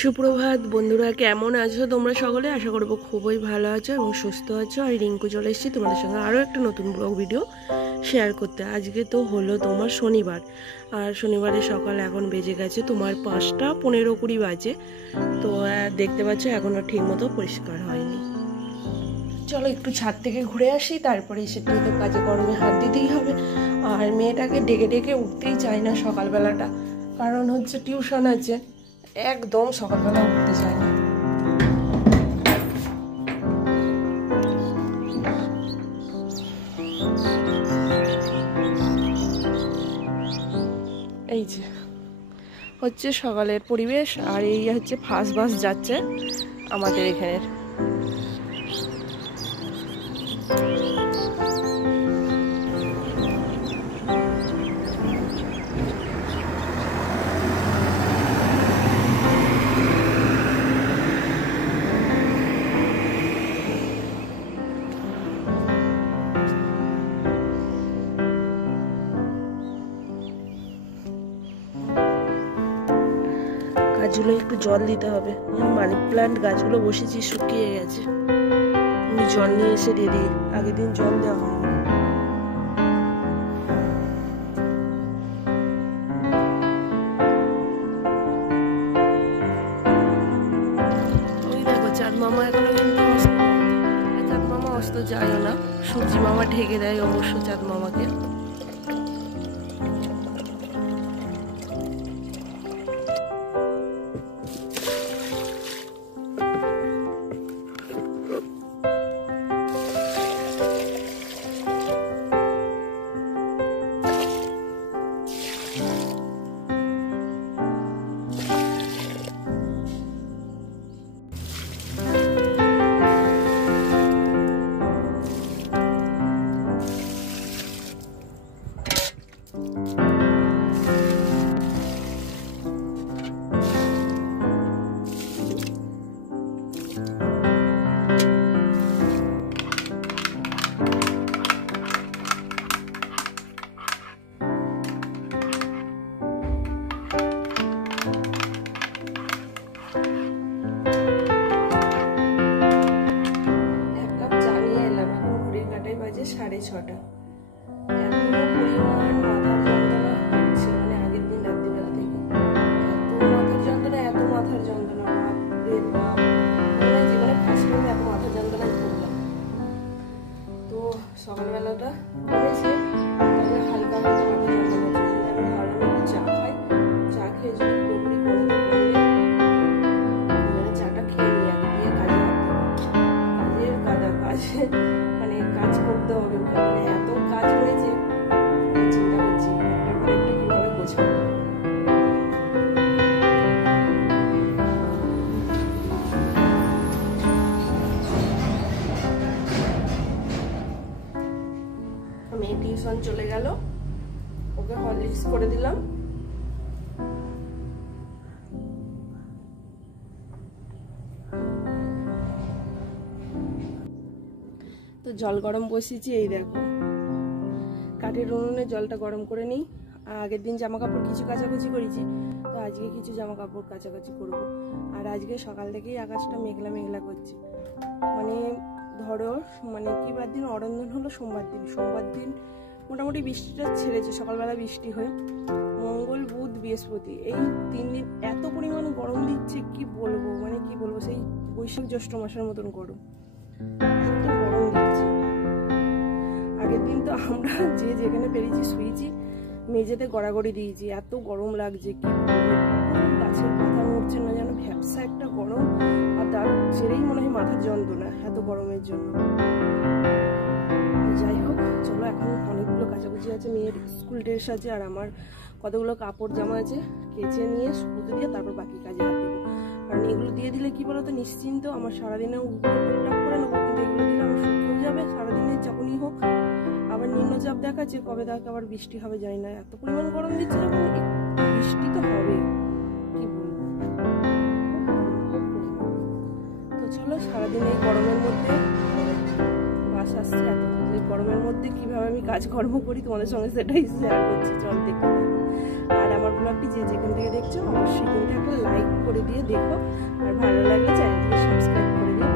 সুপ্রভাত বন্ধুরা, কেমন আছো তোমরা সকলে? আশা করবো খুবই ভালো আছো এবং সুস্থ আছো। আর রিঙ্কু চলে এসেছি তোমাদের সঙ্গে আরও একটা নতুন ব্লগ ভিডিও শেয়ার করতে। আজকে তো হলো তোমার শনিবার, আর শনিবারের সকাল এখন বেজে গেছে তোমার 5টা 15-20 বাজে। তো দেখতে পাচ্ছ এখনও ঠিক মতো পরিষ্কার হয়নি। চলো একটু ছাদ থেকে ঘুরে আসি, তারপরে এসে তো কাজে কর্মে হাত দিতেই হবে। আর মেয়েটাকে ডেকে ডেকে উঠতেই চায় না সকালবেলাটা, কারণ হচ্ছে টিউশন আছে, একদম সকালবেলা উঠতে চায় না। এই যে হচ্ছে সকালের পরিবেশ, আর এই হচ্ছে ফার্স্ট বাস যাচ্ছে আমাদের এখানের। গাছগুলো একটু জল দিতে হবে। মানি প্ল্যান্ট গাছগুলো বসেছি, শুকিয়ে গেছে। আমি জল নিয়ে এসে রেডি, আগের দিন জল দেওয়া হয়নি। ওই দেখো চাঁদ মামা এখনো কিন্তু চাঁদ মামা অস্ত যায়ও না, সূর্যি মামা ঢেকে দেয় অবশ্য চাঁদ মামাকে। সাড়ে 6টা, এখনো পরিমাণ মাথার যন্ত্রণা হচ্ছে, মানে আগের দিন রাত্রিবেলা থেকে এত মাথার যন্ত্রণা জীবনে ফার্স্ট টাইম এত মাথার যন্ত্রণায় পড়লাম। তো সকালবেলাটা করেছে, তবে হালকা হালকা মাথার যন্ত্রণা হচ্ছে। আমি ভাবলাম একটু চা খাই, চা খেয়ে যদি পুরোপুরি করে চাটা খেয়ে নিয়ে দিয়ে কাজের কাজে মানে কাজ করতে হবে। মানে এত কাজ হয়েছে, চিন্তা করছি একটা কিভাবে গোছাবো। মেয়ে টিউশন চলে গেল, ওকে হরলিক্স করে দিলাম। তো জল গরম বসিয়েছি, এই দেখো কাঠের উনুনে জলটা গরম করে নিই। আগের দিন জামা কাপড় কিছু কাচাকুচি করেছি, তো আজকে কিছু জামা কাপড় কাচাকুচি করবো। আর আজকে সকাল থেকেই আকাশটা মেঘলা মেঘলা করছে। মানে ধরো মানে কি বার দিন অরন্ধন হলো, সোমবার দিন মোটামুটি বৃষ্টিটা ছেড়েছে, সকালবেলা বৃষ্টি হয়ে। মঙ্গল বুধ বৃহস্পতি এই 3 দিন এত পরিমাণ গরম দিচ্ছে, কি বলবো মানে কি বলবো, সেই বৈশাখ জ্যৈষ্ঠ মাসের মতন গরম, এত গরম দিচ্ছে। আগের দিন তো আমরা যে যেখানে পেরেছি শুয়েছি, মেঝেতে গড়াগড়ি দিয়েছি, এত গরম লাগছে কি বলবো। গাছের পাতা নড়ছে না, যেন ভ্যাপসা একটা গরম, আর তার ছেড়েই মনে হয় মাথার যন্ত্রণা এত গরমের জন্য। যাই হোক চলো, এখন অনেকগুলো কাচাকুচি আছে, মেয়ের স্কুল ড্রেস আছে, আর আমার কতগুলো কাপড় জামা আছে, কেচে নিয়ে শুকোতে দিয়ে তারপর বাকি কাজে হাত দেবো। কারণ এগুলো দিয়ে দিলে কি বলতো, নিশ্চিন্ত আমার সারাদিনে টুকটাক করে নেবো, কিন্তু এগুলো দিলে আমার শুকিয়েও যাবে সারাদিনে যখনই হোক। আবার নিম্নচাপ দেখাচ্ছে, কবে তাকে আবার বৃষ্টি হবে জানি না। এত পরিমাণ গরম দিচ্ছে যখন বৃষ্টি তো হবে, কি বলবো। তো চলো সারাদিন এই গরমের মধ্যে বাস আসছে, এত গরমের মধ্যে কিভাবে আমি কাজকর্ম করি তোমাদের সঙ্গে সেটাই শেয়ার করছি। চল দেখতে থাকো। আর আমার ব্লগটি যে যেখান থেকে দেখছো অবশ্যই কিন্তু একটা লাইক করে দিয়ে ভিডিও দেখো, আর ভালো লাগলে চ্যানেলটিকে সাবস্ক্রাইব করে দিও।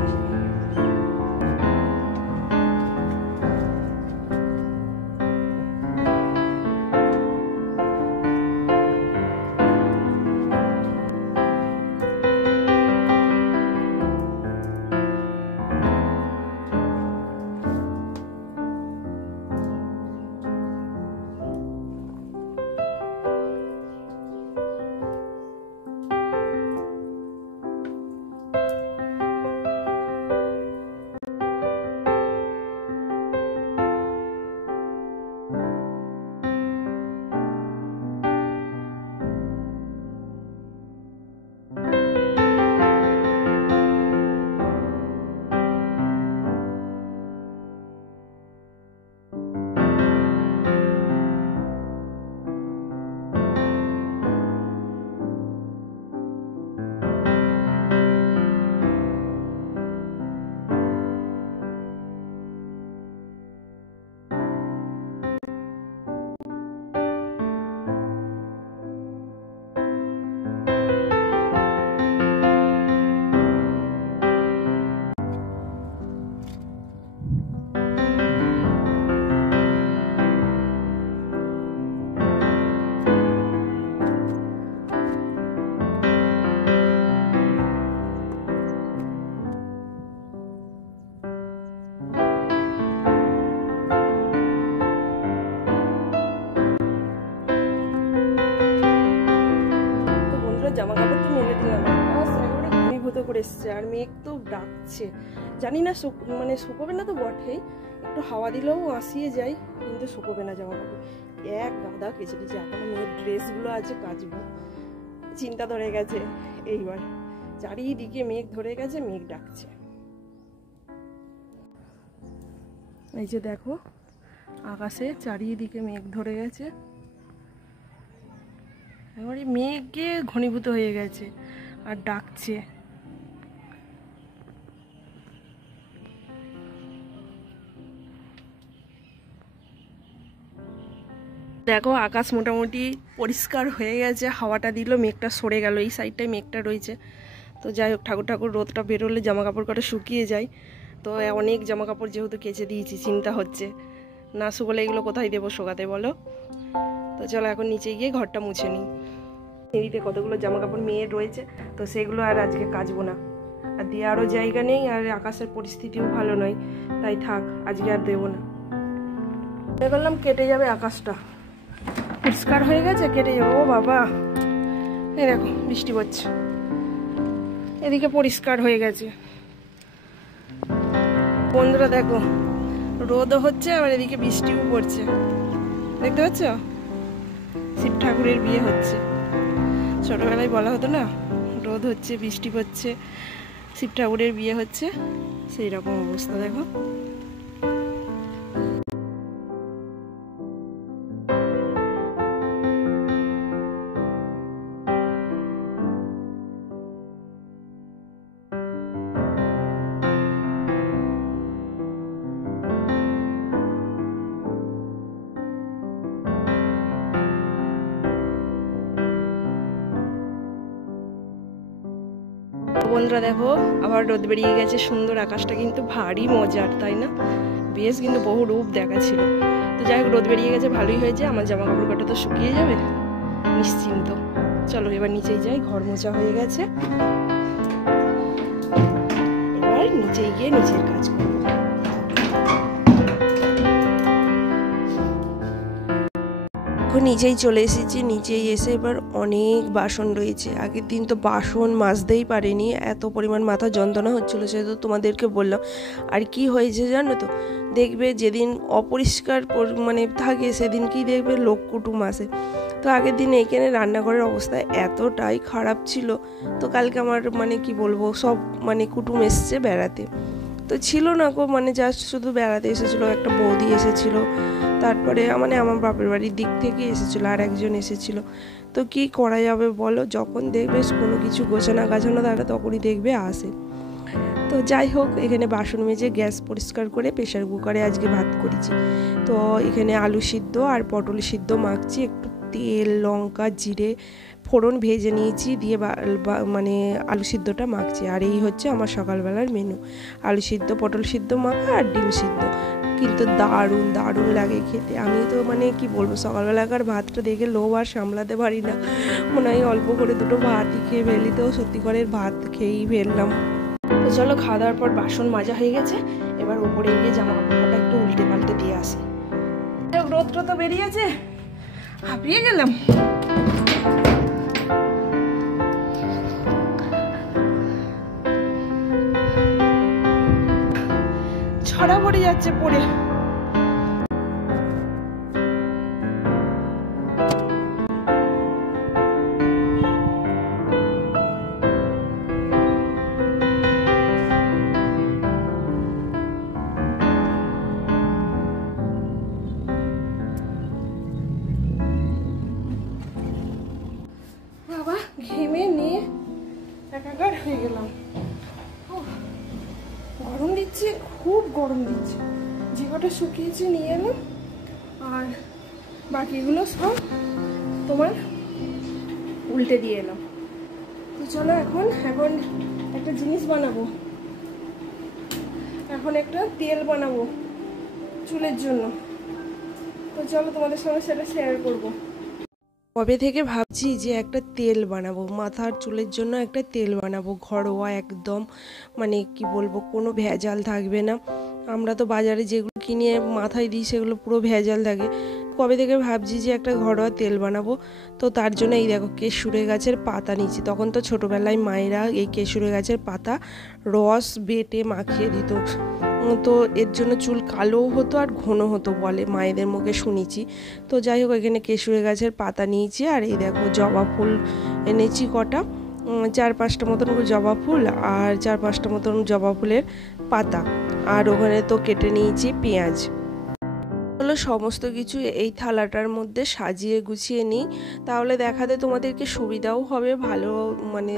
জামা কাপড় তো মেলে দিলাম, একেবারে ঘনীভূত করে এসছে, আর মেঘ তো ডাকছে, জানি না মানে শুকোবে না তো বটেই, একটু হাওয়া দিলেও আসিয়ে যায়, কিন্তু শুকোবে না জামা কাপড়। এক গাদা কেচে দিয়েছে, এখনো মেয়ের ড্রেসগুলো আছে কাচবো, চিন্তা ধরে গেছে। এইবার চারিদিকে মেঘ ধরে গেছে, মেঘ ডাকছে। এই যে দেখো আকাশে চারিদিকে মেঘ ধরে গেছে, এবারে মেঘে ঘনীভূত হয়ে গেছে আর ডাকছে। দেখো আকাশ মোটামুটি পরিষ্কার হয়ে গেছে, হাওয়াটা দিল, মেঘটা সরে গেল, এই সাইডটায় মেঘটা রয়েছে। তো যাই হোক, ঠাকুর রোদটা বেরোলে জামা কাপড় কটা শুকিয়ে যায়। তো অনেক জামা কাপড় যেহেতু কেচে দিয়েছি, চিন্তা হচ্ছে না শুকোলে এগুলো কোথায় দেবো শোকাতে বলো। তো চলো এখন নিচে গিয়ে ঘরটা মুছে নিই। সিঁড়িতে কতগুলো জামা কাপড় মেয়ের রয়েছে, তো সেগুলো আর আজকে কাচবো না, আর দিয়ে আরও জায়গা নেই, আর আকাশের পরিস্থিতিও ভালো নয়, তাই থাক, আজকে আর দেবো না। মনে করলাম কেটে যাবে, আকাশটা পরিষ্কার হয়ে গেছে, কেটে যাবো। ও বাবা, এই দেখো বৃষ্টি পড়ছে, এদিকে পরিষ্কার হয়ে গেছে। বন্ধুরা দেখো, রোদও হচ্ছে আবার এদিকে বৃষ্টিও পড়ছে, দেখতে পাচ্ছ? শিব ঠাকুরের বিয়ে হচ্ছে। ছোটবেলায় বলা হতো না, রোদ হচ্ছে বৃষ্টি পড়ছে, শিব ঠাকুরের বিয়ে হচ্ছে, সেই রকম অবস্থা দেখো। বন্ধুরা দেখো আবার রোদ বেরিয়ে গেছে, সুন্দর, আকাশটা কিন্তু ভারী মজার, তাই না? বেশ কিন্তু বহু রূপ দেখাচ্ছিল। তো যাই হোক, রোদ বেরিয়ে গেছে, ভালোই হয়েছে, আমার জামা কাপড় কটা তো শুকিয়ে যাবে নিশ্চিন্ত। চলো এবার নিচেই যাই, ঘর মোছা হয়ে গেছে, এবার নিচেই গিয়ে নিচের কাজ করবো। নিচেই চলে এসেছি, নিচেই এসে এবার অনেক বাসন রয়েছে। আগের দিন তো বাসন মাজতেই পারিনি, এত পরিমাণ মাথা যন্ত্রণা হচ্ছিলো, সে তো তোমাদেরকে বললাম। আর কি হয়েছে জানো তো, দেখবে যেদিন অপরিষ্কার মানে থাকে সেদিন কি দেখবে লোক কুটুম আসে। তো আগের দিন এইখানে রান্নাঘরের অবস্থা এতটাই খারাপ ছিল, তো কালকে আমার মানে কি বলবো, সব মানে কুটুম এসছে বেড়াতে, তো ছিল না গো, মানে জাস্ট শুধু বেড়াতে এসেছিলো, একটা বৌদি এসেছিলো, তারপরে মানে আমার বাপের বাড়ির দিক থেকে এসেছিলো আর একজন এসেছিলো। তো কি করা যাবে বলো, যখন দেখবে কোনো কিছু গোছানো গাছানো থাকে তখনই দেখবে আসে। তো যাই হোক, এখানে বাসন মেজে গ্যাস পরিষ্কার করে প্রেশার কুকারে আজকে ভাত করেছি। তো এখানে আলু সিদ্ধ আর পটল সিদ্ধ মাখছি, একটু তেল লঙ্কা জিরে ফোড়ন ভেজে নিয়েছি, দিয়ে মানে আলু সিদ্ধটা মাখছি। আর এই হচ্ছে আমার সকালবেলার মেনু, আলু সিদ্ধ, পটল সিদ্ধ মাখা আর ডিম সিদ্ধ। কিন্তু দারুণ দারুণ লাগে খেতে। আমি তো মানে কি বলবো, সকালবেলাকার ভাতটা দেখে লোভ আর সামলাতে পারি না, মনে হয় অল্প করে দুটো ভাতই খেয়ে ফেলি। তো সত্যি করে ভাত খেয়েই ফেললাম। তো চলো, খাওয়া দাওয়ার পর বাসন মাজা হয়ে গেছে, এবার উপরে গিয়ে জামা কাপড়টা একটু উল্টে পাল্টে দিয়ে আসি। রোদটা তো বেরিয়েছে, হাঁপিয়ে গেলাম। ছড়া পড়ে যাচ্ছে পড়ে। বাবা, ঘেমে নিয়ে একাকার হয়ে গেলাম। গরম দিচ্ছে, খুব গরম দিচ্ছে। যে কটা শুকিয়েছে নিয়ে এলাম, আর বাকিগুলো সব তোমার উল্টে দিয়ে এলাম। তো চলো, এখন একটা জিনিস বানাবো। এখন একটা তেল বানাবো চুলের জন্য। তো চলো, তোমাদের সঙ্গে সেটা শেয়ার করবো। কবে থেকে ভাবছি যে একটা তেল বানাবো, মাথার চুলের জন্য একটা তেল বানাবো, ঘরোয়া একদম, মানে কি বলবো, কোনো ভেজাল থাকবে না। আমরা তো বাজারে যেগুলো কিনে মাথায় দিই সেগুলো পুরো ভেজাল থাকে। কবে থেকে ভাবছি যে একটা ঘরোয়া তেল বানাবো। তো তার জন্য এই দেখো, কেশুরে গাছের পাতা নিয়েছি। তখন তো ছোটোবেলায় মায়েরা এই কেশুরে গাছের পাতা রস বেটে মাখিয়ে দিত। তো এর জন্য চুল কালোও হতো আর ঘন হতো বলে, মায়েদের মুখে শুনেছি। তো যাই হোক, এখানে কেশুরে গাছের পাতা নিয়েছি। আর এই দেখো, জবা ফুল এনেছি কটা, 4-5টা মতন জবা ফুল, আর 4-5টা মতন জবা ফুলের পাতা। আর ওখানে তো কেটে নিয়েছি পেঁয়াজ। হলো সমস্ত কিছু এই থালাটার মধ্যে সাজিয়ে গুছিয়ে নিই, তাহলে দেখাতে তোমাদেরকে সুবিধাও হবে, ভালো মানে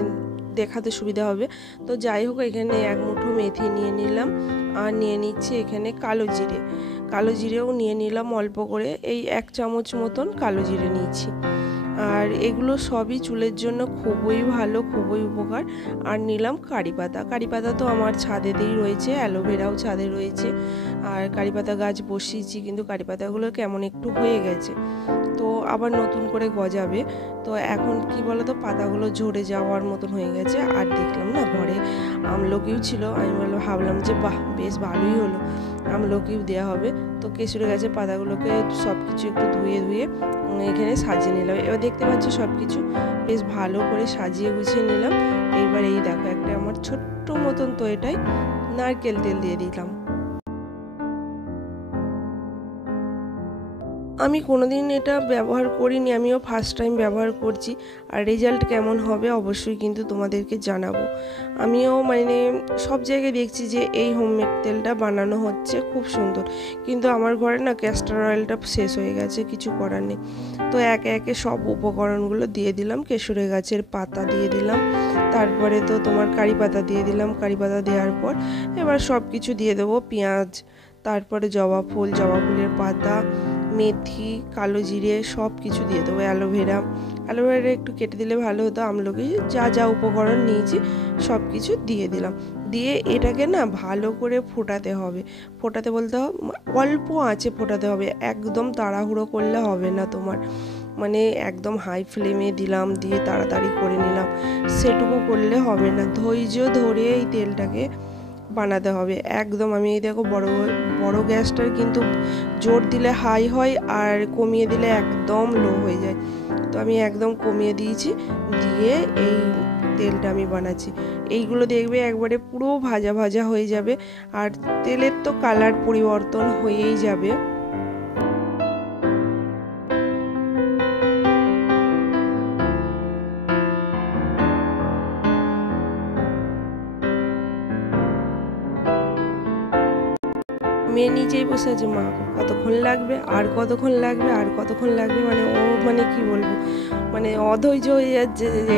দেখাতে সুবিধা হবে। তো যাই হোক, এখানে 1 মুঠো মেথি নিয়ে নিলাম, আর নিয়ে নিচ্ছি এখানে কালো জিরেও নিয়ে নিলাম অল্প করে, এই 1 চামচ মতন কালো জিরে নিয়েছি। আর এগুলো সবই চুলের জন্য খুবই ভালো, খুবই উপকার। আর নিলাম কারি পাতা তো আমার ছাদেতেই রয়েছে, অ্যালোভেরাও ছাদে রয়েছে। আর কারি পাতা গাছ বসিয়েছি, কিন্তু কারি পাতাগুলো কেমন একটু হয়ে গেছে, তো আবার নতুন করে গজাবে। তো এখন কি বলতো, পাতাগুলো ঝরে যাওয়ার মতন হয়ে গেছে। আর দেখলাম না, ঘরে আমলকিও ছিল, আমি ভাবলাম যে বাহ, বেশ ভালোই হলো, আমলকিও দেওয়া হবে। তো কেশুরে গাছের পাতাগুলোকে সব কিছু একটু ধুয়ে এখানে সাজিয়ে নিলাম। এবার দেখতে পাচ্ছ সব কিছু বেশ ভালো করে সাজিয়ে গুছিয়ে নিলাম। এইবার এই দেখো, একটা আমার ছোট্ট মতন, তো এটাই নারকেল তেল দিয়ে দিলাম। আমি কোনোদিন এটা ব্যবহার করিনি, আমিও ফার্স্ট টাইম ব্যবহার করছি। আর রেজাল্ট কেমন হবে অবশ্যই কিন্তু তোমাদেরকে জানাবো। আমিও মানে সব জায়গায় দেখছি যে এই হোমমেড তেলটা বানানো হচ্ছে, খুব সুন্দর। কিন্তু আমার ঘরে না ক্যাস্টর অয়েলটা শেষ হয়ে গেছে, কিছু করার নেই। তো একে একে সব উপকরণগুলো দিয়ে দিলাম। কেশুরে গাছের পাতা দিয়ে দিলাম, তারপরে তো তোমার কারি পাতা দিয়ে দিলাম। কারি পাতা দেওয়ার পর এবার সব কিছু দিয়ে দেবো, পেঁয়াজ, তারপরে জবা ফুলের পাতা, মেথি, কালো জিরে, সব কিছু দিয়ে দেবো। অ্যালোভেরা একটু কেটে দিলে ভালো হতো। আমলকি, যা উপকরণ নিয়েছি সব কিছু দিয়ে দিলাম। দিয়ে এটাকে না ভালো করে ফোটাতে হবে। ফোটাতে বলতে অল্প আঁচে ফোটাতে হবে, একদম তাড়াহুড়ো করলে হবে না তোমার, মানে একদম হাই ফ্লেমে দিলাম, দিয়ে তাড়াতাড়ি করে নিলাম, সেটুকু করলে হবে না। ধৈর্য ধরে এই তেলটাকে বানাতে হবে একদম। আমি এই দেখো, বড় গ্যাসটার কিন্তু জোর দিলে হাই হয়, আর কমিয়ে দিলে একদম লো হয়ে যায়। তো আমি একদম কমিয়ে দিয়েছি, দিয়ে এই তেলটা আমি বানাচ্ছি। এইগুলো দেখবে একবারে পুরো ভাজা ভাজা হয়ে যাবে, আর তেলের তো কালার পরিবর্তন হয়েই যাবে। মেয়ে নিচেই বসে আছে, মা কতক্ষণ লাগবে, আর কতক্ষণ লাগবে, আর কতক্ষণ লাগবে, মানে ও মানে কি বলবো, মানে অধৈর্য হয়ে যাচ্ছে যে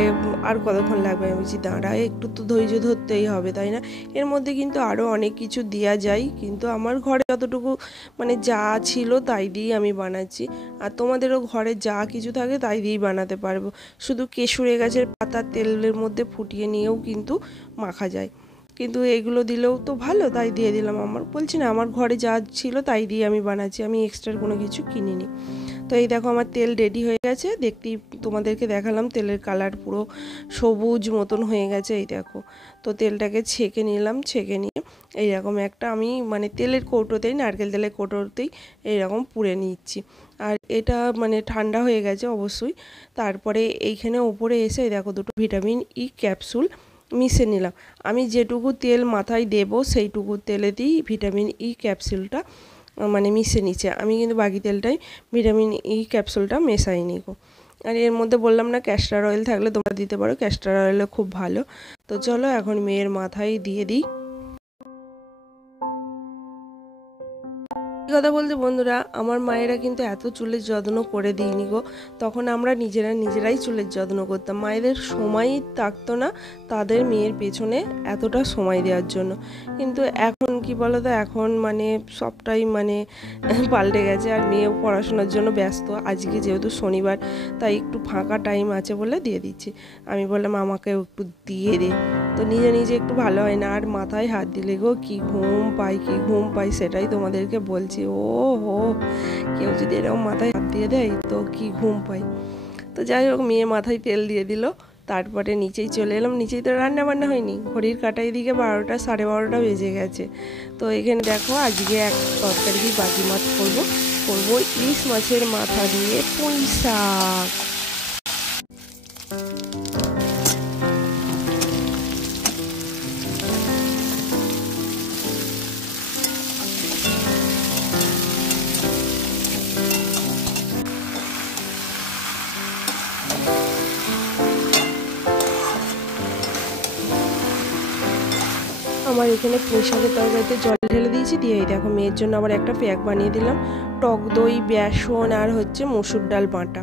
আর কতক্ষণ লাগবে। আমি বলছি দাঁড়া, একটু তো ধৈর্য ধরতেই হবে, তাই না? এর মধ্যে কিন্তু আরও অনেক কিছু দেওয়া যায়, কিন্তু আমার ঘরে যতটুকু মানে যা ছিল তাই দিয়েই আমি বানাচ্ছি। আর তোমাদেরও ঘরে যা কিছু থাকে তাই দিয়েই বানাতে পারবো। শুধু কেশুরে গাছের পাতা তেলের মধ্যে ফুটিয়ে নিয়েও কিন্তু মাখা যায়, কিন্তু এগুলো দিলেও তো ভালো, তাই দিয়ে দিলাম। আমার বলছি না, আমার ঘরে যা ছিল তাই দিয়ে আমি বানাচ্ছি, আমি এক্সট্রা কোনো কিছু কিনিনি। তো এই দেখো আমার তেল রেডি হয়ে গেছে, দেখতেই তোমাদেরকে দেখালাম তেলের কালার পুরো সবুজ মতন হয়ে গেছে, এই দেখো। তো তেলটাকে ছেঁকে নিলাম, ছেঁকে নিয়ে এইরকম একটা আমি মানে তেলের কৌটোতেই, নারকেল তেলের কৌটোতেই এইরকম পুড়ে নিচ্ছি। আর এটা মানে ঠান্ডা হয়ে গেছে অবশ্যই। তারপরে এইখানে ওপরে এসে দেখো দুটো ভিটামিন ই ক্যাপসুল মিশে নিলাম। আমি যেটুকু তেল মাথায় দেব সেইটুকু তেলেতেই ভিটামিন ই ক্যাপসুলটা মানে মিশে নিচ্ছে। আমি কিন্তু বাকি তেলটাই ভিটামিন ই ক্যাপসুলটা মেশাইনি গো। আর এর মধ্যে বললাম না, ক্যাস্টার অয়েল থাকলে তোমরা দিতে পারো, ক্যাস্টার অয়েলও খুব ভালো। তো চলো এখন মেয়ের মাথায় দিয়ে দিই। কথা বলতে বন্ধুরা, আমার মায়েরা কিন্তু এত চুলের যত্ন করে দিইনি গো। তখন আমরা নিজেরাই চুলের যত্ন করতাম, মায়েদের সময়ই থাকতো না তাদের মেয়ের পেছনে এতটা সময় দেওয়ার জন্য। কিন্তু এখন কি বলো তো, এখন মানে সবটাই মানে পাল্টে গেছে, আর মেয়েও পড়াশোনার জন্য ব্যস্ত। আজকে যেহেতু শনিবার, তাই একটু ফাঁকা টাইম আছে বলে দিয়ে দিচ্ছি। আমি বললাম আমাকেও একটু দিয়ে দে, তো নিজে নিজে একটু ভালো হয় না। আর মাথায় হাত দিলে গো কি ঘুম পাই, কি ঘুম পাই, সেটাই তোমাদেরকে বলছি। ও হো, কেউ যদি এরকম মাথায় হাত দিয়ে দেয় তো কি ঘুম পাই। তো যাই হোক, মেয়ে মাথায় তেল দিয়ে দিল, তারপরে নিচেই চলে এলাম। নিচেই তো রান্না বান্না হয়নি, ঘড়ির কাঁটায় দিকে 12টা 12:30 বেজে গেছে। তো এখানে দেখো আজকে এক তরকারি বাজি মাছ করবো ইলিশ মাছের মাথা দিয়ে পুঁই শাক। আমার এখানে পুঁই শাকের তরকারিতে জল ঢেলে দিয়েছি, দিয়ে এই দেখো মেয়ের জন্য আবার একটা প্যাক বানিয়ে দিলাম। টক দই, বেসন আর হচ্ছে মসুর ডাল বাটা,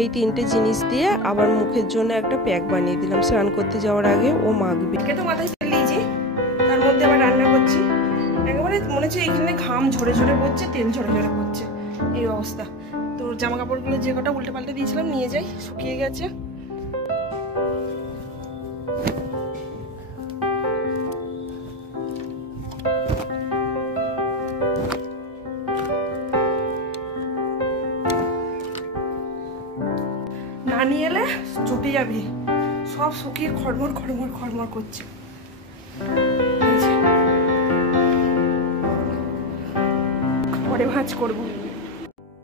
এই 3টে জিনিস দিয়ে আবার মুখের জন্য একটা প্যাক বানিয়ে দিলাম। স্নান করতে যাওয়ার আগে ও মাখবে। তো মাথায় তেল দিয়েছি, তার মধ্যে আবার রান্না করছি। একেবারে মনে হচ্ছে এইখানে ঘাম ঝরে ঝরে পড়ছে, তেল ঝরে ঝরে পড়ছে, এই অবস্থা। তো জামা কাপড়গুলো যে কটা উল্টে পাল্টে দিয়েছিলাম নিয়ে যাই, শুকিয়ে গেছে। না নিয়ে এলে চটে যাবে, সব শুকিয়ে খড়মড় খড়মড় খড়মড় করছে। পরে ভাঁজ করবো।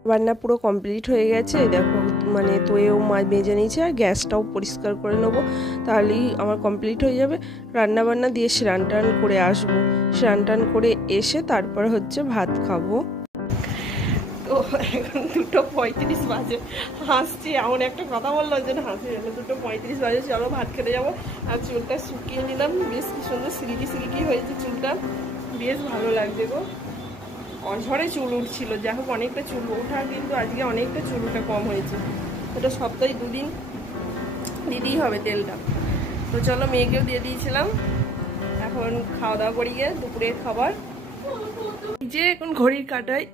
রান্না পুরো কমপ্লিট হয়ে গেছে, দেখো মানে তোয়েও মাছ ভেজে নিয়েছে, আর গ্যাসটাও পরিষ্কার করে নেবো, তাহলেই আমার কমপ্লিট হয়ে যাবে। রান্না বান্না দিয়ে স্নান টান করে আসবো, স্নান টান করে এসে তারপর হচ্ছে ভাত খাবো। তো এখন 2:35 বাজে, হাসছি এমন একটা কথা বললো যে হাসি গেল। 2:35 বাজে, চলো ভাত খেতে যাবো। আর চুলটা শুকিয়ে নিলাম, বেশ কি সুন্দর সিল্কি সিল্কি হয়েছে চুলটা, বেশ ভালো লাগছে গো। অঝরে চুল উঠছিল, যাই হোক অনেকটা চুল ওঠা, কিন্তু আজকে অনেকটা চুল ওঠা কম হয়েছে। ওটা সপ্তাহে 2 দিন দিতেই হবে তেলটা। তো চলো মেয়েকেও দিয়ে দিয়েছিলাম, এখন খাওয়া দাওয়া করি গিয়ে দুপুরের খাবার। যে এখন ঘড়ির কাঁটায়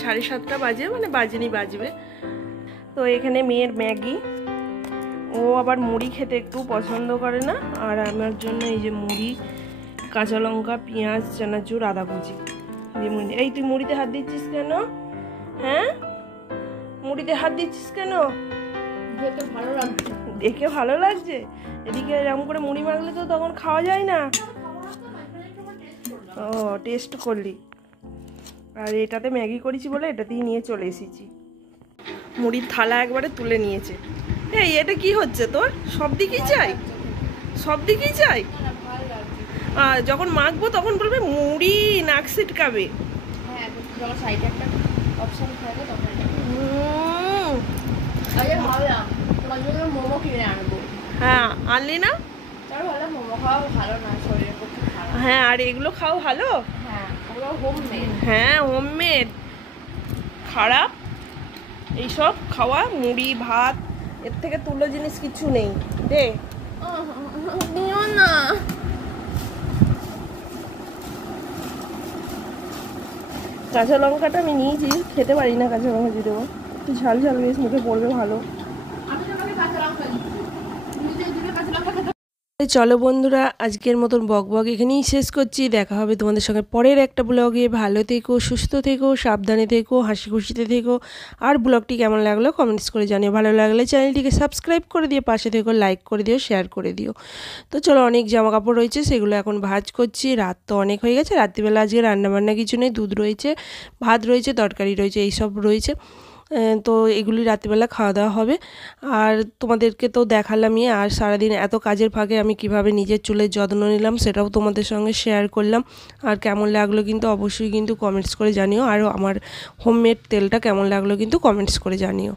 7:30 বাজে, মানে বাজেনি, বাজবে। তো এখানে মেয়ের ম্যাগি, ও আবার মুড়ি খেতে একটু পছন্দ করে না, আর আমার জন্য এই যে মুড়ি, কাঁচা লঙ্কা, পেঁয়াজ, চানাচুর, আদা কুচি দিয়ে মুড়ি। এই তুই মুড়িতে হাত দিচ্ছিস কেন? হ্যাঁ, মুড়িতে হাত দিচ্ছিস কেন? দেখে ভালো লাগছে, দেখে ভালো লাগছে। এদিকে এরকম করে মুড়ি মাখলে তো তখন খাওয়া যায় না। ও টেস্ট করলি, আর এটাতে ম্যাগি করেছি বলে এটাতেই নিয়ে চলে এসেছি। মুড়ির থালা একবারে তুলে নিয়েছে। এই এটা কি হচ্ছে তোর? সব দিকেই চাই, সব দিকেই চাই। আর যখন মাখবো তখন বলবে মুড়ি নাক ছিটকাবে। হ্যাঁ আনলি না? হ্যাঁ, আর এগুলো খাও ভালো। হ্যাঁ হোমমেড, খারাপ এইসব খাওয়া, মুড়ি ভাত, এর থেকে তুলো জিনিস কিছু নেই রে। কাঁচা লঙ্কাটা আমি নিয়েছি, খেতে পারি না কাঁচা লঙ্কা দিয়ে দেবো, একটু ঝাল ঝাল বেশ মুখে পড়বে ভালো। চলো বন্ধুরা, আজকের মতন বক এখানেই শেষ করছি। দেখা হবে তোমাদের সঙ্গে পরের একটা ব্লগে। ভালো থেকো, সুস্থ থেকো, সাবধানে থেকো, হাসি খুশিতে থেকো। আর ব্লগটি কেমন লাগলো কমেন্টস করে জানিও। ভালো লাগলে চ্যানেলটিকে সাবস্ক্রাইব করে দিয়ে পাশে থেকো, লাইক করে দিও, শেয়ার করে দিও। তো চলো, অনেক জামা কাপড় রয়েছে, সেগুলো এখন ভাঁজ করছি। রাত তো অনেক হয়ে গেছে, রাত্রিবেলা আজকে রান্নাবান্না কিছু নেই, দুধ রয়েছে, ভাত রয়েছে, তরকারি রয়েছে, এইসব রয়েছে। তো এগুলি রাত্রিবেলা খাওয়া দাওয়া হবে। আর তোমাদেরকে তো দেখালামই, আর সারাদিন এত কাজের ফাঁকে আমি কিভাবে নিজের চুলের যত্ন নিলাম সেটাও তোমাদের সঙ্গে শেয়ার করলাম। আর কেমন লাগলো কিন্তু অবশ্যই কিন্তু কমেন্টস করে জানিও। আর আমার হোমমেড তেলটা কেমন লাগলো কিন্তু কমেন্টস করে জানিও।